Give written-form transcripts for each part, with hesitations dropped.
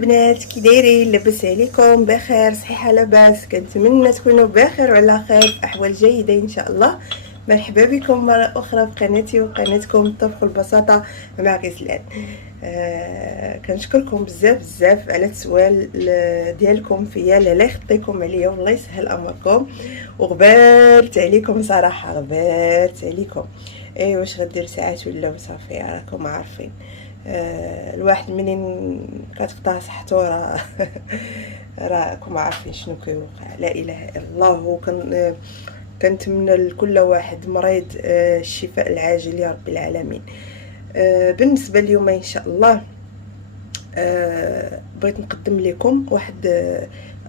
البنات، كي دايرين؟ لاباس عليكم؟ بخير؟ صحيحه؟ لاباس؟ كنتمنى تكونوا بخير وعلى خير في احوال جيده ان شاء الله. مرحبا بكم مره اخرى في قناتي وقناتكم الطبخ والبساطه مع غزلان. كنشكركم بزاف بزاف على السؤال ديالكم فيا. لا خطيكم عليا والله يسهل امركم، وغبرت عليكم صراحه، غبرت عليكم. واش غدير ساعات ولا صافي، راكم عارفين. الواحد منين كتقطع صحتو راكم عارفين شنو كيوقع. لا اله الا الله. كنتمنى لكل واحد مريض الشفاء العاجل يا رب العالمين. بالنسبه اليوم ان شاء الله بغيت نقدم لكم واحد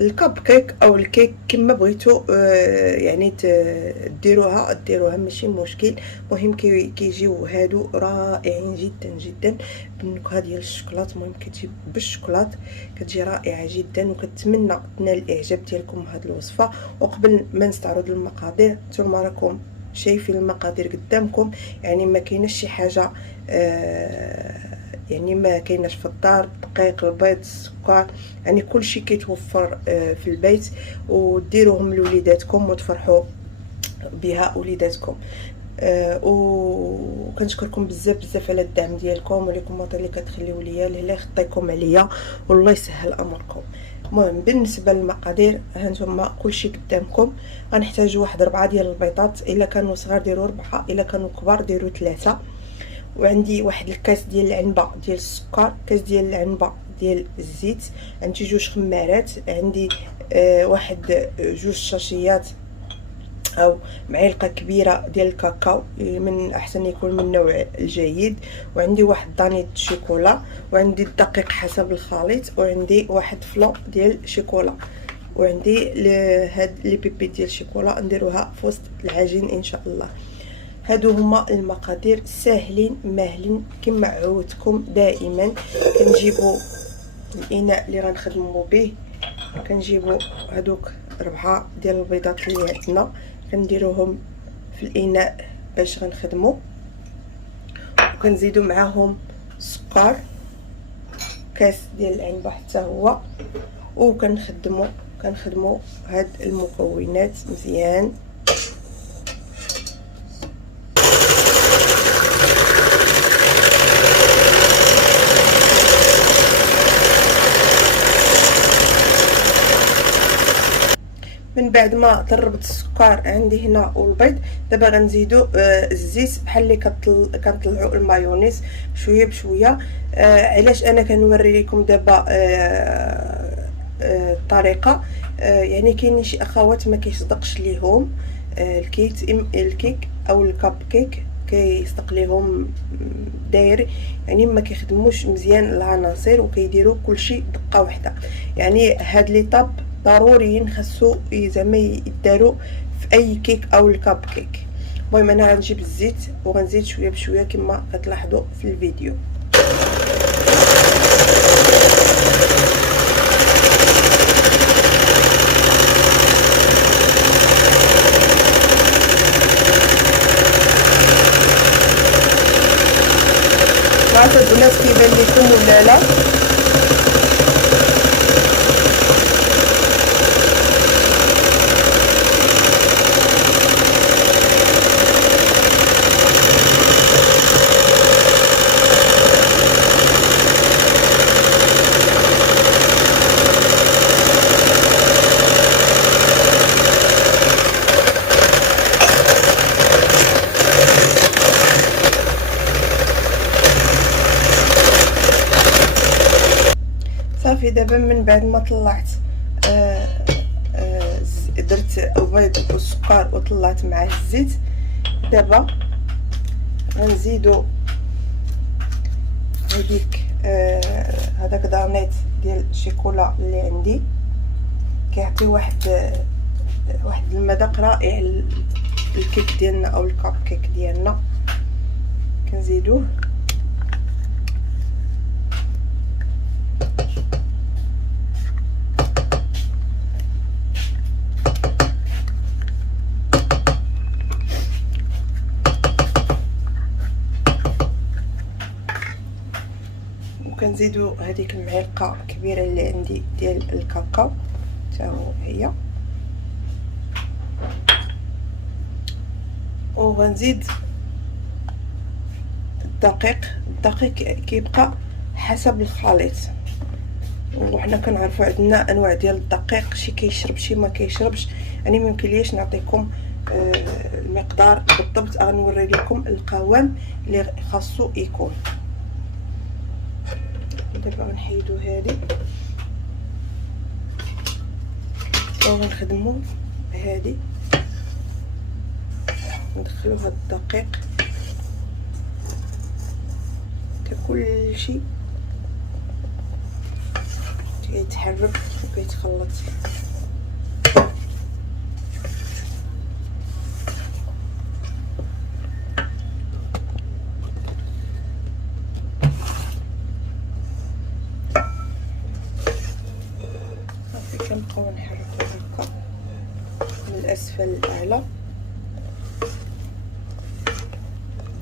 الكب كيك او الكيك كما بغيتو، يعني ديروها ماشي مشكل. مهم كيجيو هادو رائعين جدا جدا بالنكهه ديال الشوكولات. المهم كتجي بالشوكولات كتجي رائعه جدا، وكنتمنى تنال الاعجاب ديالكم هاد الوصفه. وقبل ما نستعرض المقادير، نتوما راكم شايفين المقادير قدامكم، يعني ما كايناش شي حاجه يعني ما كايناش في الدار. الدقيق، البيض، السكر، يعني كل شيء كيتوفر في البيت، وديروهم لوليداتكم وتفرحوا بها وليداتكم. وكنشكركم بزاف بزاف على الدعم ديالكم وليكم اللي كتخليو ليا، لا خطيكم عليا والله يسهل امركم. المهم بالنسبه للمقادير، ها نتوما كلشي قدامكم. غنحتاجوا واحد 4 ديال البيضات، الا كانوا صغار ديروا 4، الا كانوا كبار ديروا 3. وعندي واحد الكاس ديال العنبه ديال السكر، كاس ديال العنبه ديال الزيت، عندي 2 خمارات، عندي واحد 2 شاشيات او معلقه كبيره ديال الكاكاو، من احسن يكون من النوع الجيد، وعندي واحد دانيت شوكولا، وعندي الدقيق حسب الخليط، وعندي واحد فلو ديال شوكولا، وعندي هاد لي بيبي ديال الشوكولا نديروها في وسط العجين ان شاء الله. هادو هما المقادير ساهلين ماهلين كما عودتكم دائما. كنجيبوا الاناء اللي غنخدموا به، كنجيبوا هادوك 4 ديال البيضات اللي عندنا، كنديروهم في الاناء باش غنخدموا، وكنزيدوا معاهم سكر، كاس ديال العنبه حتى هو، وكنخدموا هاد المكونات مزيان. من بعد ما ضربت السكر عندي هنا والبيض، دابا غنزيدو الزيت بحال اللي كنطلعوا المايونيز شويه بشويه. علاش انا كنوري لكم دابا الطريقه؟ يعني كاينين شي اخوات ما كيصدقش ليهم الكيك او الكب كيك، كيصدق ليهم داير، يعني ما كيخدموش مزيان العناصر وكيديروا كلشي دقه واحده. يعني هاد لي طاب ضروريين خاصو زعما يداروا في اي كيك او الكب كيك. المهم انا غنجيب الزيت وغنزيد شويه بشويه كما كتلاحظوا في الفيديو. عرفت البنات كيبان لكم ولا لا؟ صافي دابا من بعد ما طلعت درت البيض والسكر وطلعت معاه الزيت، دابا غنزيدو هذاك دانيت ديال الشوكولا اللي عندي، كيعطي واحد المذاق رائع الكيك ديالنا او الكب كيك ديالنا. كنزيدوه وكنزيدو هذيك المعلقه كبيره اللي عندي ديال الكاكاو حتى هي، وغنزيد الدقيق كيبقى حسب الخليط. وحنا كنعرفوا عندنا انواع ديال الدقيق، شي كيشرب شي ما كيشربش، يعني ما يمكنليش نعطيكم المقدار بالضبط. غنوري لكم القوام اللي خاصو يكون. دابا غنحيدو هذه وغنخدمو هذه، ندخلو هاد الدقيق حتى كلشي كيتحرك وكيتخلط. صافي كنبقاو نحركو هكا من الاسفل للاعلى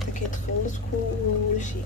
حتى كيتخلط كلشي.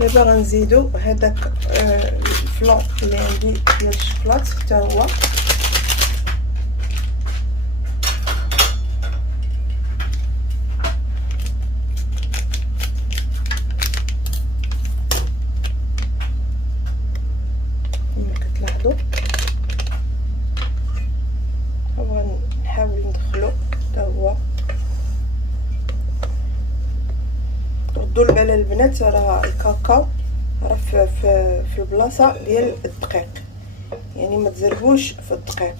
دابا غنزيدو هذاك الفلون اللي عندي ديال الشوكولات حتى هو، كما كتلاحظوا. وغنحاول ندخلو حتى هو. ردوا البال البنات، راه الكاكاو راه في البلاصه ديال الدقيق، يعني ما تزربوش في الدقيق.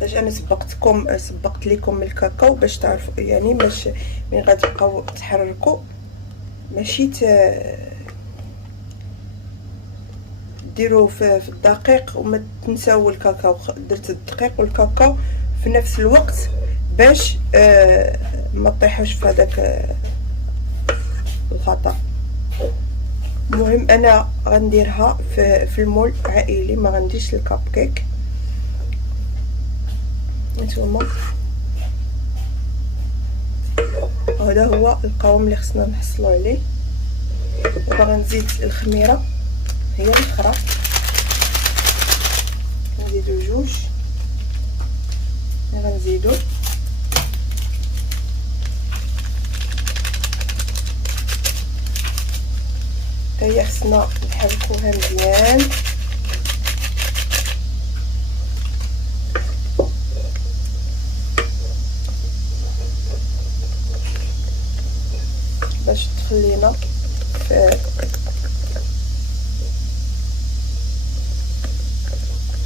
باش انا سبقت لكم الكاكاو باش تعرفوا، يعني باش من غتبقاو تحركوا ماشي ديروه في الدقيق وما تنساو الكاكاو. درت الدقيق والكاكاو في نفس الوقت باش ما طيحوش في هذاك الخطا. المهم انا غنديرها في المول عائلي، ما غنديش الكاب كيك. نتوما هذا هو القوام اللي خصنا نحصلوا عليه. دابا غنزيد الخميره هي الاخرى، نزيدو جوج، غنزيدو هي خصنا نحركوها مزيان باش تخلينا في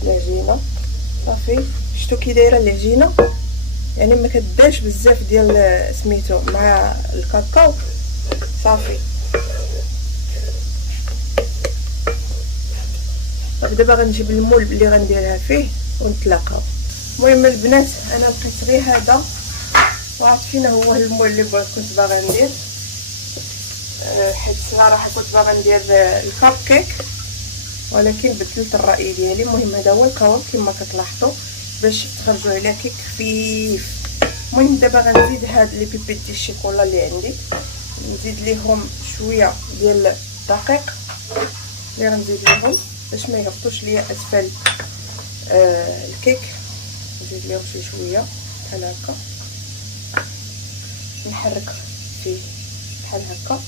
العجينه. صافي شتو كي دايره العجينه، يعني ما كدارش بزاف ديال سميتو مع الكاكاو. صافي دابا غنجيب المول اللي غنديرها فيه ونتلاقاو. المهم البنات انا لقيت غير هذا، وعرفت فين هو المول اللي كنت باغا ندير، حيت صراحه كنت باغا ندير الكاب كيك ولكن بدلت الراي ديالي. المهم هذا هو القوام كما كتلاحظوا باش تخرجوا على كيك خفيف. المهم دابا غنزيد هاد لي بيبيت ديال الشيكولا اللي عندي، نزيد ليهم شويه ديال الدقيق اللي غنزيد لهم باش ما يهبطوش ليا اسفل الكيك. نزيد ليهم شويه بحال هكا، نحرك فيه بحال هكا.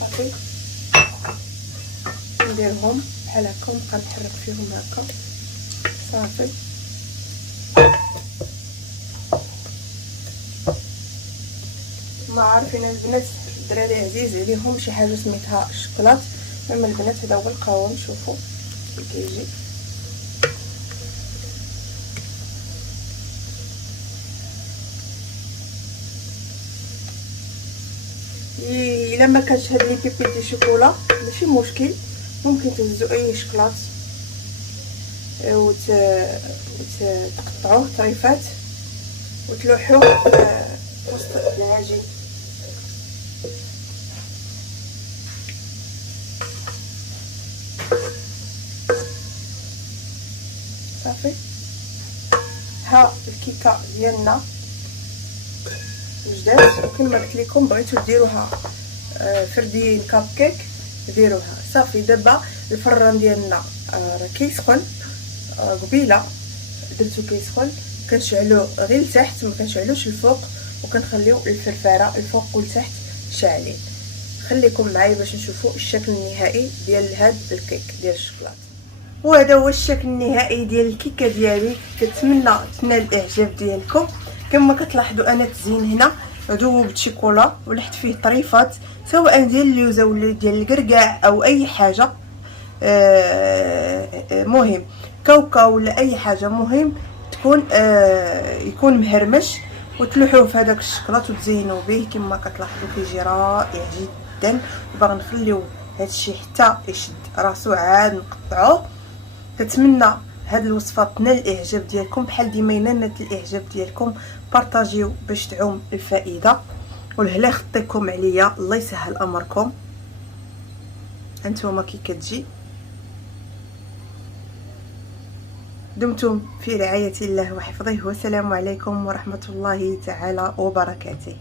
صافي نديرهم بحال هكا ونبقى نحرك فيهم هكا. صافي ما عارفين البنات الدراري عزيز عليهم شي حاجه سميتها الشوكولات. المهم البنات هذا هو القوام، شوفوا كي كيجي. الا ما كانش هاد لي بيبي دي شوكولا ماشي مشكل، ممكن تهزوا اي شكلاط وتقطعوه طريفات وتلوحوه وسط العجين. صافي، ها الكيكه ديالنا وجدات. وكما قلت لكم بغيتو ديروها فرديين كاب كيك ديروها. صافي دابا الفران ديالنا راه كيسخن. قبيله درتو كيسخن كنشعلوه غير لتحت، ما كنشعلوش الفوق، وكنخليو الفرفاره الفوق والتحت شاعلين. خليكم معايا باش نشوفوا الشكل النهائي ديال هاد الكيك ديال الشوكولاط. وهذا هو الشكل النهائي ديال الكيكه ديالي. كنتمنى تنال الاعجاب ديالكم. كما كتلاحظوا انا التزيين هنا ذوبت شيكولا ولحت فيه طريفات سواء ديال اللوزه ولا ديال الكركاع او اي حاجه. مهم كاوكاو ولا اي حاجه، مهم تكون يكون مهرمش، وتلوحوه في هذاك الشكلاط وتزينوا به. كما كتلاحظوا كيجي رائع جدا. وباغي نخليو هادشي حتى يشد راسو عاد نقطعوه. كنتمنى هاد الوصفه تنال الاعجاب ديالكم بحال ديما نالت الاعجاب ديالكم. بارطاجيو باش تعوم الفائده. والهلا خطيكم عليا، الله يسهل امركم. هانتوما كي كتجي. دمتم في رعاية الله وحفظه، والسلام عليكم ورحمة الله تعالى وبركاته.